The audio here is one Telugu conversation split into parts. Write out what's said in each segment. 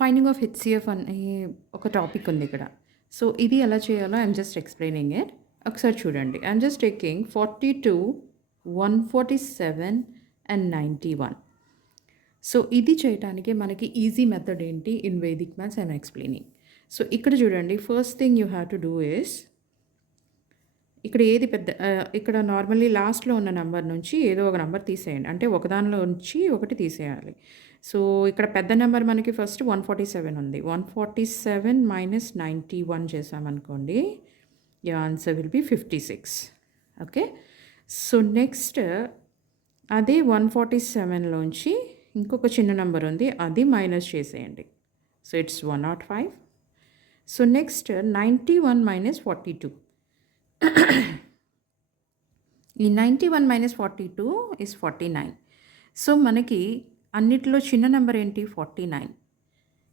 ఫైండింగ్ ఆఫ్ హెచ్‌సీఎఫ్ అనే ఒక టాపిక్ ఉంది ఇక్కడ. సో, ఇది ఎలా చేయాలో ఐయామ్ జస్ట్ ఎక్స్‌ప్లెయినింగ్ ఇట్. ఒకసారి చూడండి. I'm just taking 42, 147 and 91. So, ఇది చేయటానికి మనకి ఈజీ మెథడ్ ఏంటి in Vedic maths I'm explaining. So, ఇక్కడ చూడండి first thing you have to do is ఇక్కడ ఏది పెద్ద ఇక్కడ నార్మల్లీ లాస్ట్‌లో ఉన్న నంబర్ నుంచి ఏదో ఒక నంబర్ తీసేయండి. అంటే ఒకదానిలో నుంచి ఒకటి తీసేయాలి. సో, ఇక్కడ పెద్ద నంబర్ మనకి ఫస్ట్ 147 ఉంది. 147 మైనస్ 91 చేశామనుకోండి. Your answer will be 56. Okay. So, next అదే 147లోంచి ఇంకొక చిన్న నంబర్ ఉంది. అది మైనస్ చేసేయండి. So, it's 105. So, next 91 minus 42. ఈ 91 మైనస్ 42 ఇస్ 49. సో, మనకి అన్నిట్లో చిన్న నెంబర్ ఏంటి 49.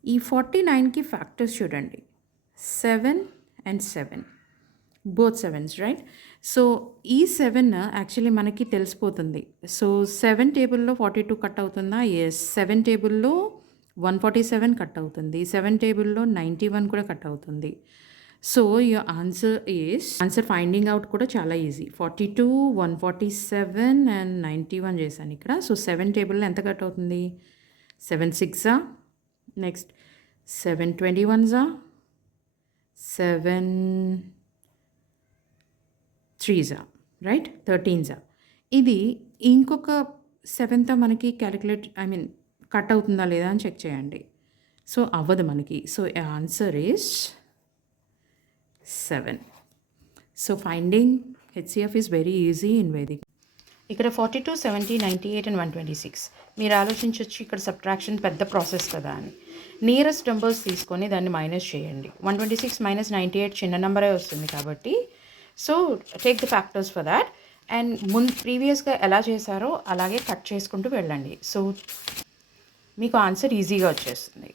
ఈ 49కి ఫ్యాక్టర్స్ చూడండి 7 and 7 both 7s right. So, ఈ 7 యాక్చువల్లీ మనకి తెలిసిపోతుంది. సో, 7 టేబుల్లో 42 కట్ అవుతుందా? ఎస్. 7 టేబుల్లో 147 కట్ అవుతుంది. 7 టేబుల్లో 91 కూడా కట్ అవుతుంది. So, your answer finding out కూడా చాలా ఈజీ. 42, 147 అండ్ 91 చేశాను ఇక్కడ. సో, 7 టేబుల్లో ఎంత కట్ అవుతుంది? 7 6 నెక్స్ట్ 7 21 7 3 రైట్, 13 ఇది ఇంకొక 7తో మనకి కట్ అవుతుందా లేదా అని చెక్ చేయండి. సో, అవ్వదు మనకి. So, answer is 7. So, finding HCF is very easy in Vedic. ఇక్కడ 42, 70, 98 అండ్ 126. మీరు ఆలోచించవచ్చు ఇక్కడ సబ్ట్రాక్షన్ పెద్ద ప్రాసెస్ కదా అని. నియరెస్ట్ నెంబర్స్ తీసుకొని దాన్ని మైనస్ చేయండి. 126 మైనస్ 98 చిన్న నెంబరే వస్తుంది కాబట్టి so, take the factors for that and ప్రీవియస్గా ఎలా చేశారో అలాగే కట్ చేసుకుంటూ వెళ్ళండి. సో, మీకు ఆన్సర్ ఈజీగా వచ్చేస్తుంది.